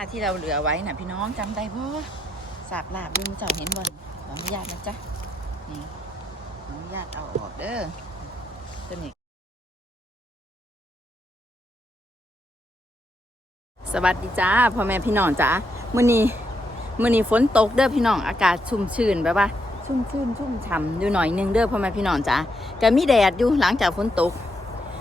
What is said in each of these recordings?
าที่เราเหลือไว้น่ะพี่น้องจำได้บ่สาบลาบลุงเจ้าเห็นบ่ขออนุญาตนะจ๊ะนี่ขออนุญาตเอาออกเด้อตัวนี้สวัสดีจ้าพ่อแม่พี่น้องจ้ามื้อนี้มื้อนี้ฝนตกเด้อพี่น้องอากาศชุ่มชื่นแบบว่าชุ่มชื่นชุ่มฉ่ำอยู่หน่อยนึงเด้อพ่อแม่พี่น้องจ้าก็มีแดดอยู่หลังจากฝนตก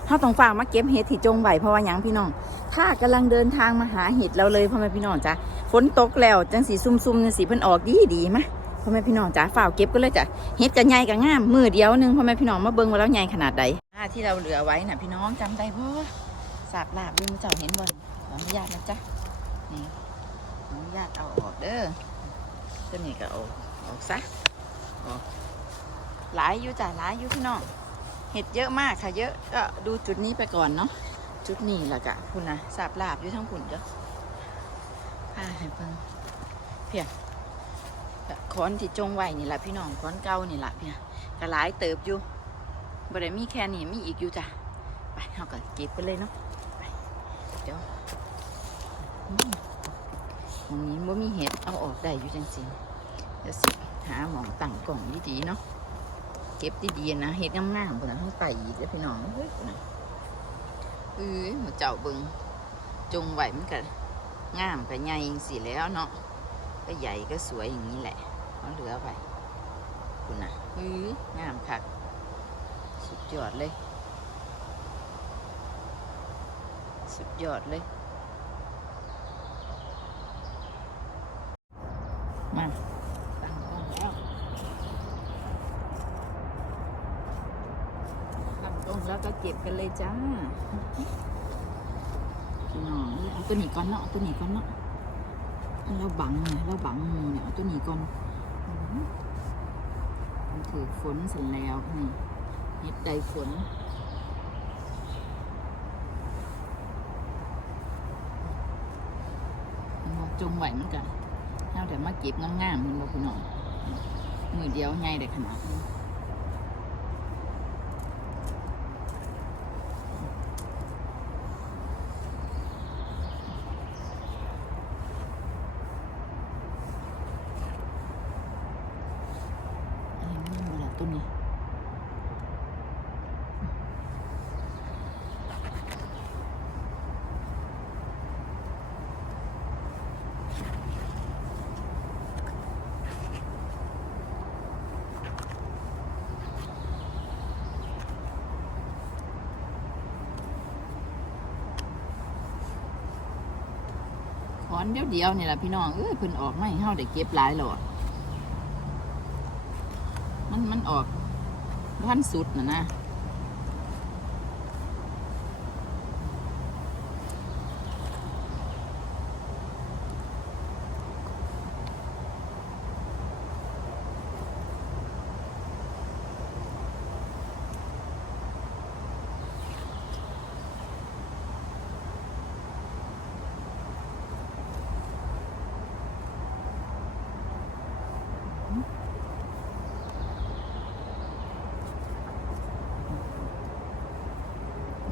เฮาต้องฝากมาเก็บเห็ดที่จงไว้เพราะว่าหยังพี่น้อง ถ้ากำลังเดินทางมาหาเห็ดเราเลยพ่อแม่พี่น้องจ้ะฝนตกแล้วจังสีซุ่มๆจังสีเพิ่นออกดีดีมะพ่อแม่พี่น้องจ้ะฝ่ากเก็บก็เลยจ้ะเห็ดกันใหญ่กันงามมือเดียวหนึงพ่อแม่พี่น้องมาเบิ่งว่าแล้วใหญ่ขนาดใดที่เราเหลือไว้น่ะพี่น้องจำได้บ่สาบลาบลุงเจ้าเห็นบ่ขออนุญาตนะจ๊ะนี่ขออนุญาตเอาออกเด้อตัวนี้ก็เอาออกซะออกหลายอยู่จ้ะหลายอยู่พี่น้อง เห็ดเยอะมากค่ะเยอะก็ดูจุดนี้ไปก่อนเนาะจุดนี้แหละกะคุณนะสาบลาบอยู่ทั้งคุณเด้ออ่าให้เพิ่งเพียคอนที่จงไว้นี่แหละพี่น้องคอนเก่านี่แหละเพียกระหลายเติบอยู่บ่ได้มีแค่นี้มีอีกอยู่จ้ะไปเอาก็เก็บไปเลยเนาะไปเดี๋ยวมตรงนี้บ่มีเห็ดเอาออกได้อยู่จังสิเดี๋ยวสิหาหมองตั้งกล่องดีๆเนาะ เก็บดีๆนะเห็ดงามๆพุ่นนะทั้งไปอีกแล้วพี่น้องเฮ้ยนะเอ้ยหมูเจ้าเบิงจงไหวมันก็งามก็ใหญ่สิแล้วเนาะก็ใหญ่ก็สวยอย่างนี้แหละเอาเหลือไปคุณนะเอ้ยงามคักสุดยอดเลย สุดยอดเลยมาตั้งกล้องแล้วตั้งกล้องแล้วก็ เก็บกันเลยจ้าพี่น้องเอาตัวนี้ก่อนเนาะเอาตัวนี้ก่อนเนาะเราบังเนี่ยเราบังมูเนี่ยเอาตัวนี้ก่อนมันถือฝนเสร็จแล้วนี่เห็ดใดฝนจงไหวมันกันเอาแต่มาเก็บงามๆมันบอกพี่น้องมือเดียวใหญ่ได้ขนาดนี้ อันนี้มันมาแล้วต้นนี้ข อนเดียวเดียวๆนี่แหละพี่น้องเอ้ยเพิ่นออกไม่เห้เฮาได้เก็บหลายหลอดมันมันออกพันสุดนะนะ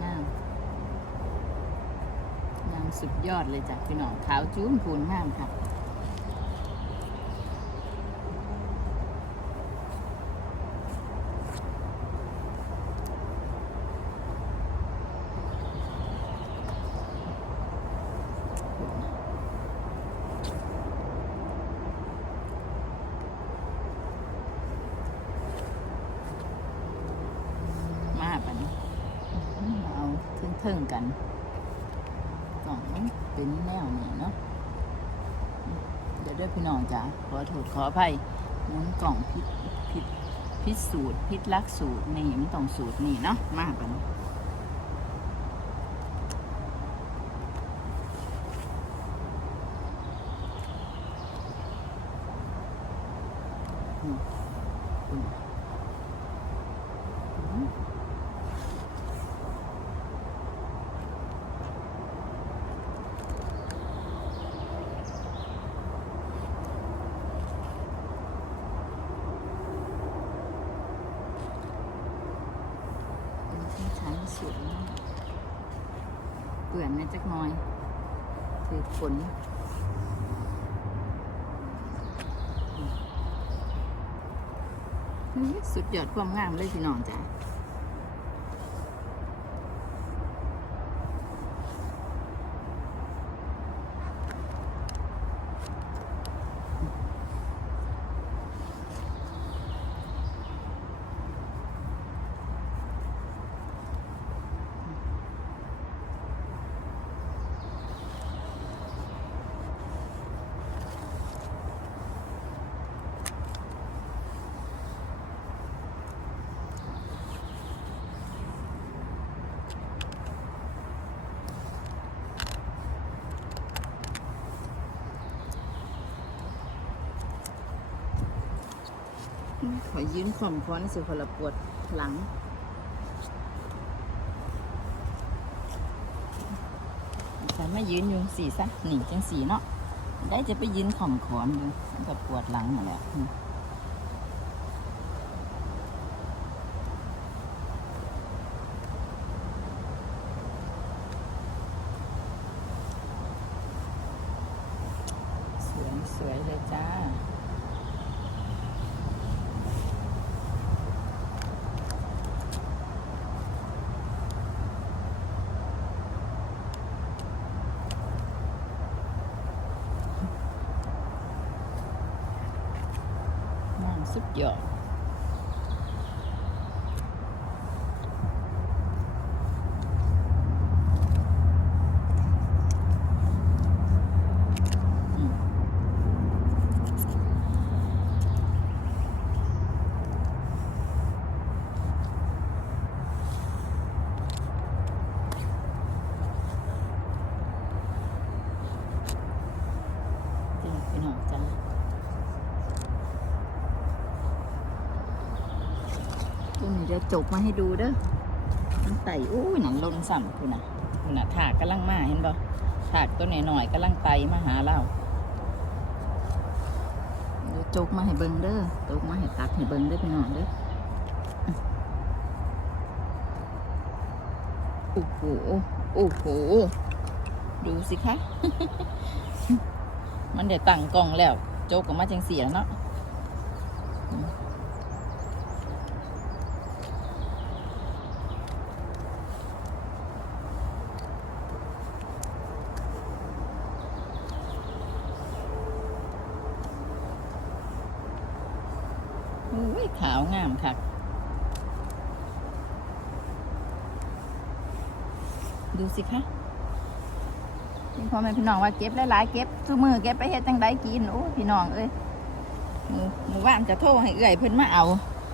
น้ำน้ำ สุดยอดเลยจ้ะพี่น้องขาวจูนพูนงามค่ะมาปะเนี่เอาเทิงๆกัน เป็นแนวนี้เนาะเดี๋ยวเด้วยพี่น้องจ้ะขอโทษขออภัยมันกล่องพิษพิษพิษสูตรพิษลักสูตรนี่มันต้องสูตรนี่เนาะมากกว่านี้ นเปื่อนแม่จักน้อยถือฝนสุดยอดความงามเลยพี่นอนจ้ะ ยืนข่อมค้อนสิคนละปวดหลัง ฉันมายืนอยู่สีซะหนีจังสีเนาะ ได้จะไปยืนข่อมขอนอยู่มันก็ปวดหลังหมดแล้วอืมสวยสวยเลยจ้า งามสุดยอดอืมจริงพี่น้องจ้า ตัวนี้จะจบมาให้ดูเด้อมันไต่อู้หนังลนสั่มคุณน่ะคุณน่ะถากกำลังมาเห็นบ่ถากตัวหน่อยๆกำลังไต่มาหาเราเดี๋ยวจกมาให้เบิ่งเด้อจกมาให้ตักให้เบิ่งเด้อพี่น้องเด้อโอ้โหโอ้โหดูสิคะ มันเดี๋ยวตั้งกล้องแล้ว โจกออกมาจังเสียเนาะ อุ้ยขาวงามค่ะ ดูสิคะพี่พ่อแม่พี่น้องว่าเก็บหลายๆเก็บซื้อมือเก็บไปเฮ็ดจังไดกินโอ้พี่น้องเอ้ยหมูหมูว่านจะโทรให้เอื่อยเพิ่นมาเอา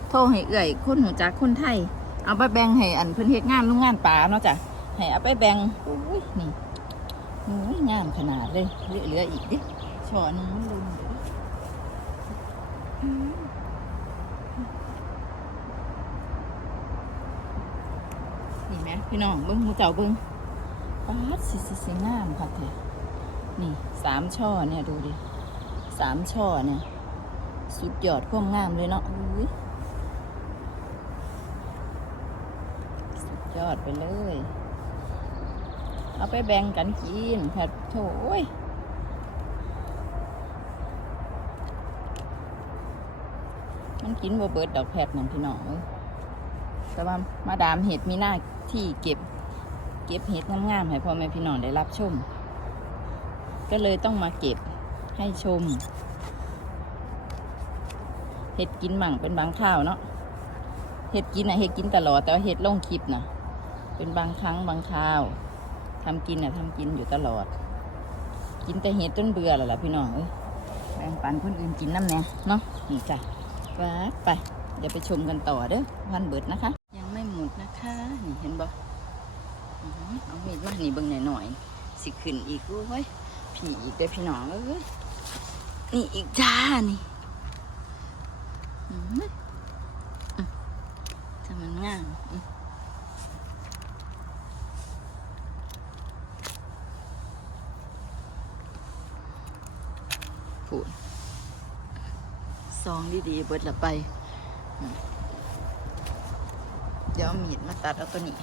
โทรให้เอื่อยคนหูจักคนไทย เอาไปแบ่งให้อันเพิ่นเฮ็ดงานโรงงานป่าเนาะจ้ะให้เอาไปแบ่งอุ้ยนี่อุ้ยงามขนาดเลยเหลือเหลืออีกดิช่อนึงมันลุนอยู่ดิอืม นี่ไหม พี่น้องเบิ้งหมูเจ้าเบิ้งป๊าดสิสิสิงามค่ะเธอนี่สามช่อเนี่ยดูดิสามช่อเนี่ย สุดยอดความงามเลยเนาะอุ้ยสุดยอดไปเลย เอาไปแบ่งกันกินแพทโถยมันกินบ่เบิดดอกแพทนั่นพี่น้องแต่ว่ามาดามเห็ดมีหน้า ที่เก็บเก็บเห็ดงามๆให้พ่อแม่พี่น้องได้รับชม ก็เลยต้องมาเก็บให้ชม เห็ดกินมั่งเป็นบางข้าวเนาะ เห็ดกินอะเห็ดกินตลอด แต่ว่าเห็ดลงคลิปนะเป็นบางครั้งบางคราวทำกินอะทำกินอยู่ตลอด กินแต่เห็ดจนเบื่อแล้วล่ะพี่น้องเอ้ยแบ่งปันคนอื่นกินน้ำแน่เนาะนี่จ้ะไปไป เดี๋ยวไปชมกันต่อเด้อวันเบิดนะคะ คะนี่เห็นบ่อื้อหือเอามีดมานี่เบิ่งหน่อยๆสิขึ้นอีกโอ้ยผีอีกเด้พี่น้องเอ้ยนี่อีกจ้านี่อื้อหืออื้อถ้ามันงามผูดซองดีๆเบิดละไป เดี๋ยวมีดมาตัดเอาตัวนี้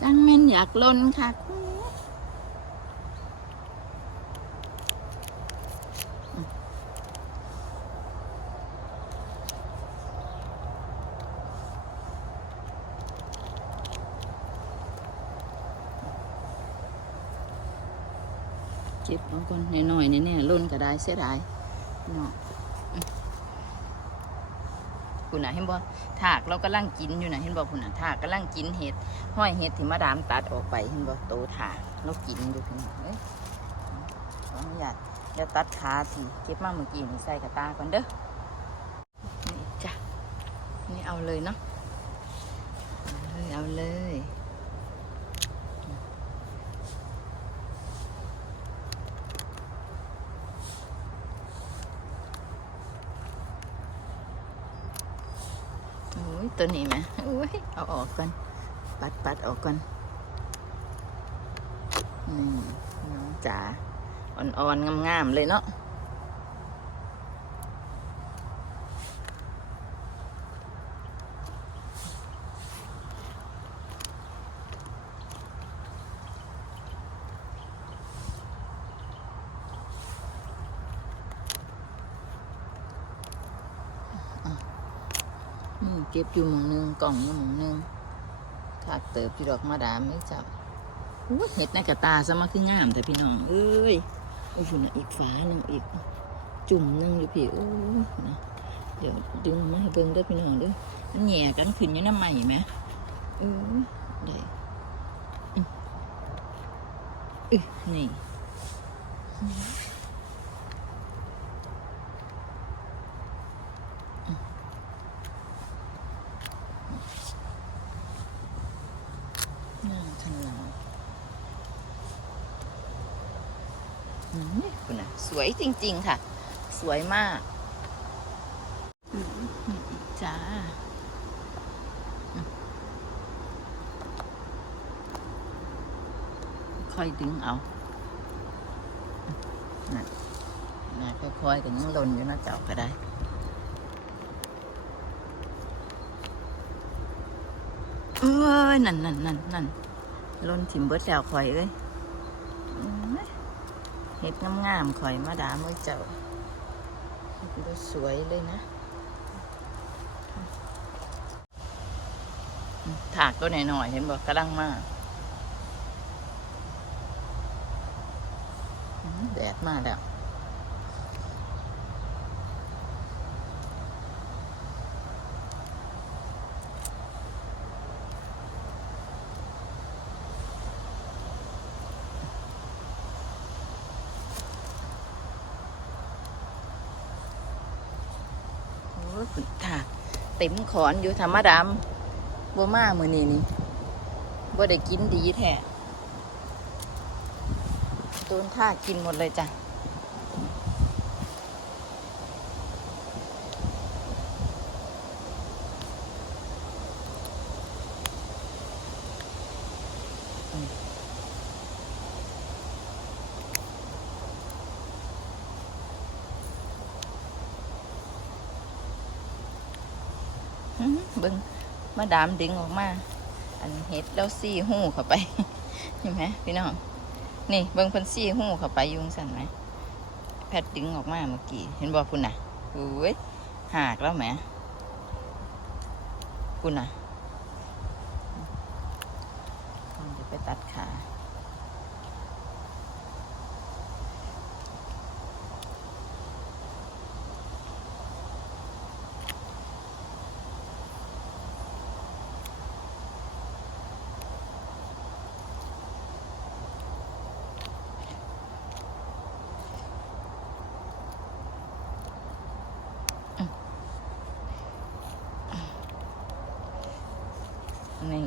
จังแม่นอยากลนค่ะ เก็บเอาก่อนหน่อยๆนี่เนี่ยล่นก็ได้เสียดายเนาะคุณน่ะเห็นบ่ถากเรากำลังกินอยู่นะเห็นบ่คุณน่ะถากกำลังกินเห็ดห้อยเห็ดที่มาดามตัดออกไปเห็นบ่โตถากเรากินอยู่พี่น้องเอ้ยขออนุญาตเดี๋ยวตัดขาทีเก็บมาเมื่อกี้นี่ใส่กระตาก่อนเด้อนี่จ้ะนี่เอาเลยเนาะเอาเลยเอาเลย โอ้ย ตัวนี้ไหมโอ้ยเอาออกก่อน ปัดปัดออกก่อนนี่น้องจ๋าอ่อนๆงามๆเลยเนาะ ก็บอยู่หมองหนึงกล่องอยู่หมองหนึงขาดเติบพี่ดอกมาดามไม่จับอุ้ยเห็ดในกระตาซะมาคืองามแต่พี่น้องเอ้ยโอ้ยนะอีกฝาหนึ่งอีก จุ่มหนึงอยู่พี่โอ้ยนะเดี๋ยวดึงมาเบิ่งด้อพี่น้องด้อมันแหย่กันขึ้นอยู่น้ำใหม่ไหมเออได้อือนี่าขนาดอืมคุณนะ สวยจริง ๆ ค่ะ สวยมากจ้าค่อยดึงเอาอืมนั่นะค่อยๆกันยังหล่นอยู่นะเจ้าก็ได้เอ้ยนั่นนั่นนั่นนั่นหล่นถิ่มเบิดแล้วข่อยเอ้ย ห็ดงามๆข่อยมาดามือเจ้าดูสวยเลยนะถากตัวหน่อยๆเห็นบอกกำลังมากแดดมาแล้ว โอ้ยคุณถาก เต็มขอนอยู่ธรรมดามบัวมามือนี้นี่บัได้กินดีแท้โดนท่ากินหมดเลยจ้ะ เบิ้งมาดามดึงออกมา อันเห็ดแล้วซี่หู้เข้าไปเห็นไหมพี่น้องนี่เบิ้งเพิ่นซี่หู้เข้าไปยุงสั่นไหมแพทดึงออกมาเมื่อกี้เห็นบอกคุณน่ะอุ้ยหักแล้วแหมคุณน่ะเดี๋ยวไปตัดขา นี่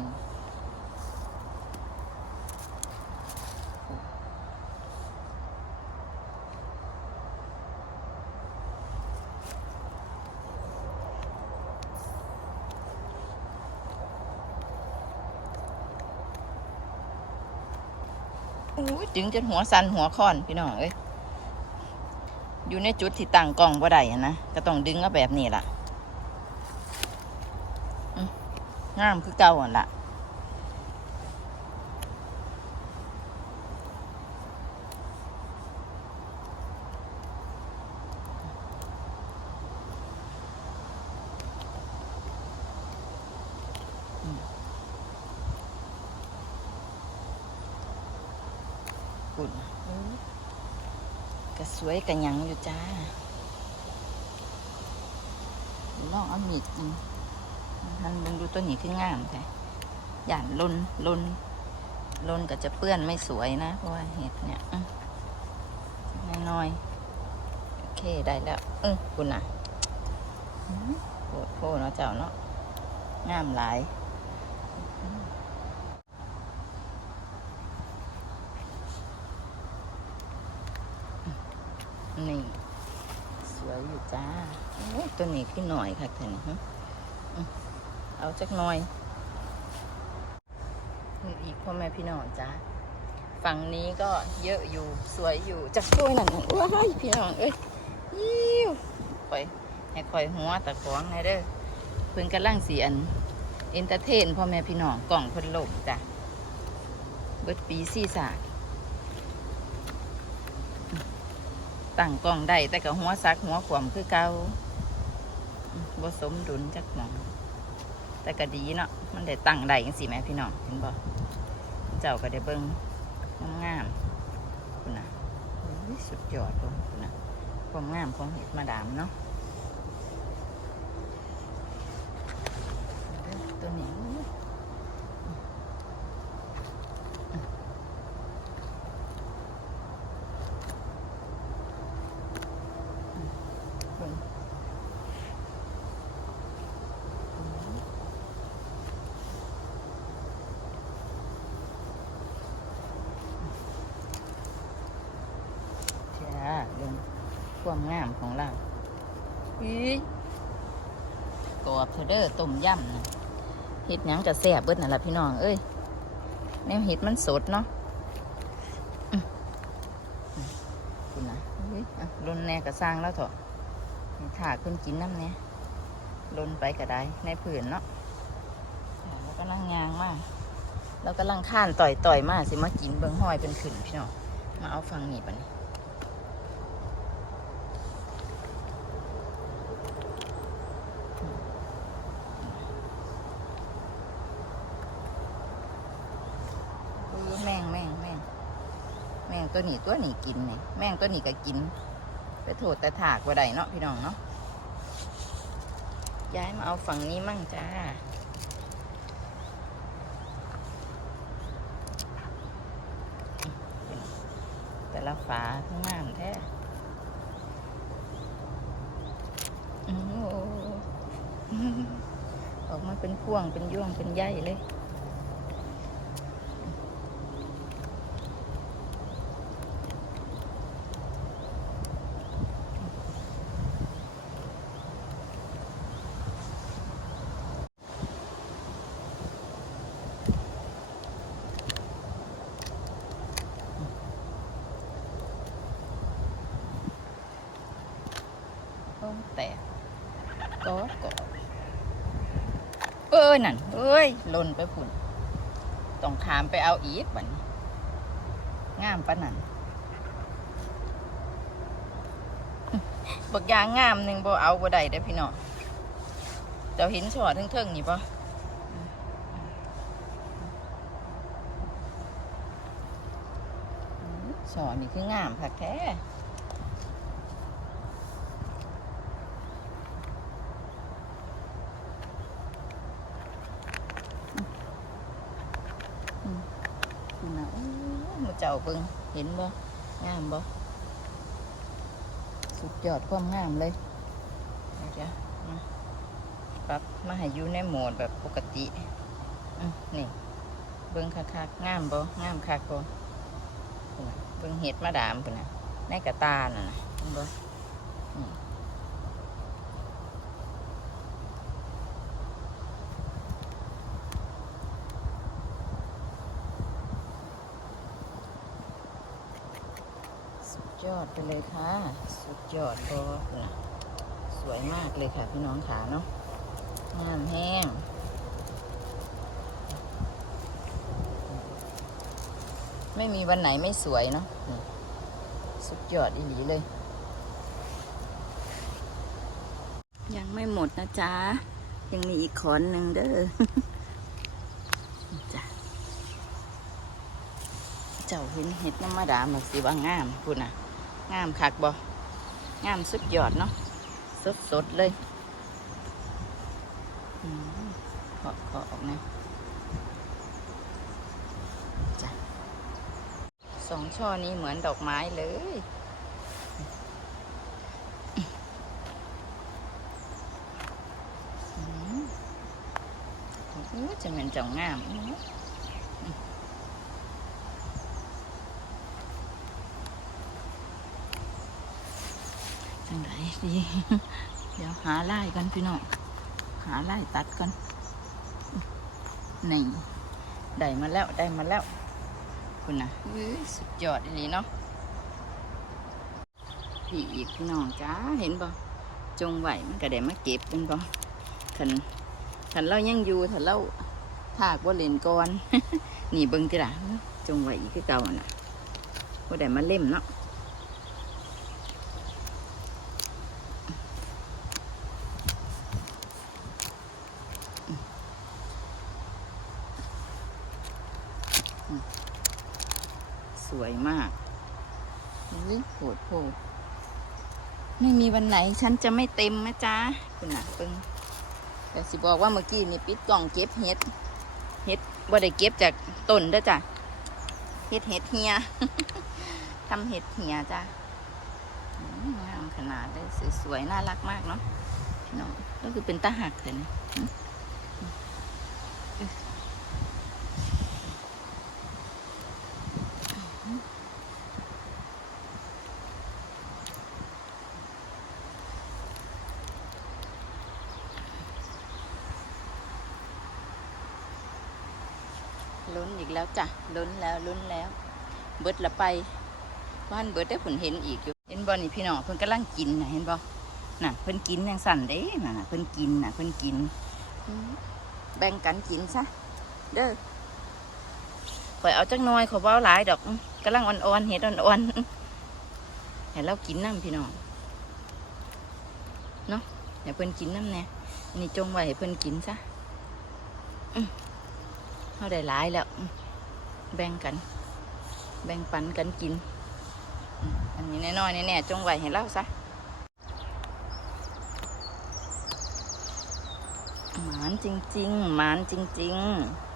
ดึงจนหัวสันหัวค่อนพี่น้องเอ้ยอยู่ในจุดที่ตั้งกล้องบ่ได้อะนะก็ต้องดึงก็แบบนี้ล่ะงามคือเก่าอะล่ะคุณ ก็ สวยกันยังอยู่จ้าลองเอามีดกินท่านเบิ่งดูตัวนี้คืองามแท้หยานลนลนลนก็จะเปื้อนไม่สวยนะ เพราะว่าเห็ดเนี่ยน้อยๆโอเคได้แล้วเออคุณน่ะอื้อโคตรโคตรเนาะเจ้าเนาะงามหลาย นี่ สวยอยู่จ้าโอ้ตัวนี้ขึ้นหน่อยค่ะท่นฮะอืมเอาจักหน่อยนี่อีกพ่อแม่พี่น้องจ้าฝั่งนี้ก็เยอะอยู่สวยอยู่จักช่วยนั่นน่ว้ายพี่น้องเอ้ยยิ้วคอยให้คอยหัวตะกวงให้เด้อเพิ่นกำลังเสียนเอนเตอร์เทนพ่อแม่พี่น้องกล่องเพิ่นลมจ้ะเบิดปีซี่ศาส ตั้งกล้องได้แต่กับหัวซักหัวขวมคือเก่าบ่สมดุลจักหมอง แต่ก็ดีเนาะมันได้ตั้งได้ยังสิแม่พี่น้องเห็นบ่เจ้าก็ได้เบิ้งงามคุณน่ะสุดยอดเลยคุณน่ะความงามของเห็ดมาดามเนาะตัวนี้เบิ่ง จ้าเรื่อง ความงามของเราอีกรอบเทเดอร์ต้มยำนะเห็ดหยังจะแซ่บเบิดนั่นแหละพี่น้อง เอ้ยแนวเห็ดมันสดเนาะอืมอืมคุณนะเฮ้ยอะลนแน่กระสร้างแล้วเถอะให้ถาขึ้นกินน้ำเนี่ยลนไปก็ได้ในผืนเนาะอ่าแล้วก็นั่งยางมาแล้วก็ลังข้านต่อยต่อยๆมาสิมากินเบิ้งห้อยเป็นขืนพี่น้องมาเอาฟังนี่ปะนี่เออแม่งแม่งแม่งแม่ง ตัวนี้ตัวนี้กินเนี่ยแม่งตัวนี้ก็กิน ไปโถดแต่ถากว่าใดเนาะพี่น้องเนาะย้ายมาเอาฝั่งนี้มั่งจ้าแต่ละฝาข้างงามแท้ออหือออกมาเป็นพ่วงเป็นย่วงเป็นใยเลย โอ้แตกก็ก็เอ้ยนั่นเอ้ยหล่นไปผุ่นต้องขามไปเอาอีกบัดนงามปะนั่นบักยางงามหนึ่งบ่เอาบ่ได้เด้อพี่น้องเจ้าเห็นช่อเทิงๆนี่ปะช่อนี่คืองามค่ะแค่ คุณนะโอ้หมา เจ้าเบิ่งเห็นบ่งามบ่สุดยอดความงามเลยนะจ๊ะปรับมาให้อยู่ในโหมดแบบปกติอืมนี่ เบิ้งคักๆงามบ่งามคักบ่เบิ้งเห็ดมาดามพุ่นน่ะในกระตาน่ะนะเห็นบ่นี่ ยอดไปเลยค่ะ สุดยอดบ่พุ่นะสวยมากเลยค่ะพี่น้องขาเนาะงามแห้งไม่มีวันไหนไม่สวยเนาะสุดยอดอีหลีเลย ยังไม่หมดนะจ๊ะ ยังมีอีกขอนหนึ่งเด้อจ้ะเจ้าเห็นเห็ดน้ำมาดามหรือสิว่างามพูดนะ งามคักบ่งามสุดยอดเนาะสดสดเลยขอขอออกนะจ้ะสองช่อนี้เหมือนดอกไม้เลยอืมโอ้โหจะเป็นเจ้างามอื้อจังไร ดีเดี๋ยวหาไล่กันพี่น้องหาไล่ตัดกันนี่ได้มาแล้วได้มาแล้ว คุณนะสุดยอดอันนี้เนาะพี่อีกพี่น้องจ้าเห็นบ่จงไหวมันก็ได้มาเก็บเป็นบ่ขันขันเรายังอยู่ถ้าเราถากว่าเล่นก่อนนี่เบิ่งติล่ะจงไหวอีกคือเก่าน่ะว่าได้มาเล่มเนาะ สวยมากอุ้ยโหดโหด ไม่มีวันไหนฉันจะไม่เต็มนะจ๊ะคุณน่ะเพิ่งแต่สิบอกว่าเมื่อกี้นี่ปิดกล่องเก็บเห็ดเห็ดบ่ได้เก็บจากต้นด้อจ้ะเห็ดเห็ดเฮียทำเห็ดเฮียจ้ะงามขนาดเลยสวยๆน่ารักมากเนาะพี่น้องก็คือเป็นตาหักเลยนะ ลุ้นอีกแล้วจ้ะลุ้นแล้วลุ้นแล้ว เบิดละไปบ้านเบิดได้ผลเห็นอีกอยู่เห็นบอลนี่พี่น้องเพิ่นกำลังกินนะเห็นบอน่ะเพิ่นกินอย่างสั่นเด้น่ะเพิ่นกินน่ะเพิ่นกิน แบ่งกันกินซะเด้อข่อยเอาจักน้อยขอยเว้าหลายดอกกำลังอ่อนๆเห็ดอ่อนๆให้เรากินน้ำพี่น้องเนาะเดี๋ยวเพิ่นกินน้ำแน่นี่จงไว้ให้เพิ่นกินซะ เขาได้หลายแล้ว แบ่งกัน แบ่งปันกันกิน อันนี้น้อยๆแน่ๆจงไหวให้เล่าซะหมานจริง ๆ หมานจริง ๆ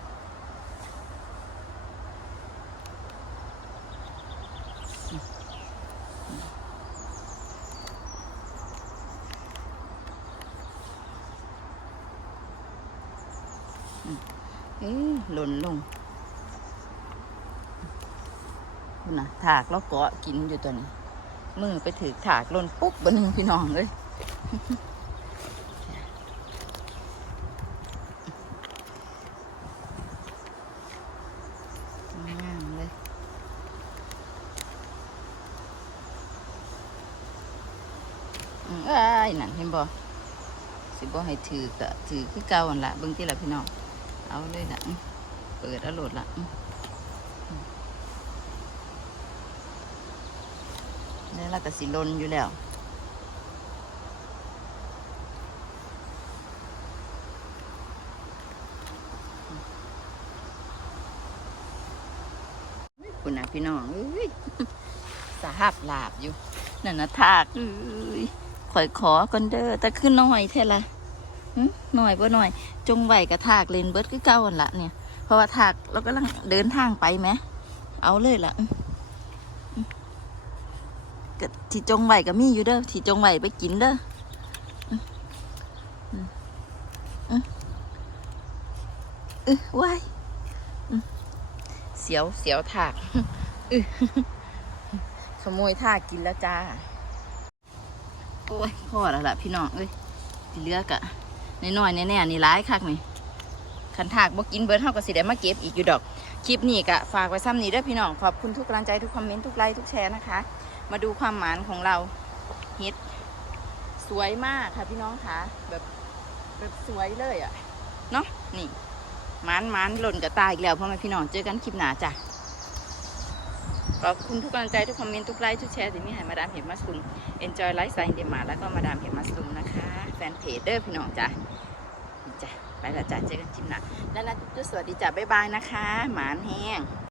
เอ้ย หล่นลงนะถากแล้วเกาะกินอยู่ตัวนี้ มือไปถือถากล่นปุ๊บบนหนึ่งพี่น้องเลยงามเลยอืมเอ้ยนั่นเห็นบ่สิบ่ให้ถือกะถือคือเก่าหั่นละเบิ่งที่ละพี่น้อง เอาเลยละ ปิดแล้วโหลดละอืมอืมแล้วเราก็สิลนอยู่แล้วคุณนะพี่น้องเอ้ยสาหับหลาบอยู่ นั่นนะทากเอ้ยข่อยขอก่อนเด้อแต่ขึ้นน้อยแท้ละหึหน่อยบ่หน่อย จงไหวกับทากเลนเบิร์ดคือเก่าหั่นละเนี่ย เพราะว่าทากเรากำลังเดินทางไปไหม เอาเลยล่ะก็ที่จงไหวก็มีอยู่เด้อที่จงไหวไปกินเด้อเออว้ายเสียวเสียวถากอขโมยทากกินแล้วจ้า โอ้ยพอแล้วล่ะพี่น้องเอ้ยเหลือกะน้อยๆแน่ๆนี่ร้ายคักนี่ ขันถากบ่กินเบิร์ดเท่ากับสิได้มาเก็บอีกอยู่ดอก คลิปนี้กะฝากไว้ซ้ำนี้เด้วยพี่น้อง ขอบคุณทุกกำลังใจทุกคอมเมนต์ทุกไลค์ทุกแชร์นะคะ มาดูความหมานของเราเฮ็ดสวยมากค่ะพี่น้องคะแบบแบบสวยเลยอะ่ะเนาะนี่หมานหมานหล่นกับตาอีกแล้วพ่อแม่พี่น้องเจอกันคลิปหน้าจ้ะขอบคุณทุกกำลังใจทุกคอมเมนต์ทุกไลค์ทุกแชร์ที่มีให้มาดามเห็นมัสลุม Enjoy Life Style เดมาแล้วก็มาดามเห็นมัสลุมนะคะ แฟนเพจเด้อพี่น้องจ้ะ ละจ้ะเจอกันคลิปหน้าแล้วนะทุกๆสวัสดีจ้ะบ๊ายบายนะคะ หมานแห้ง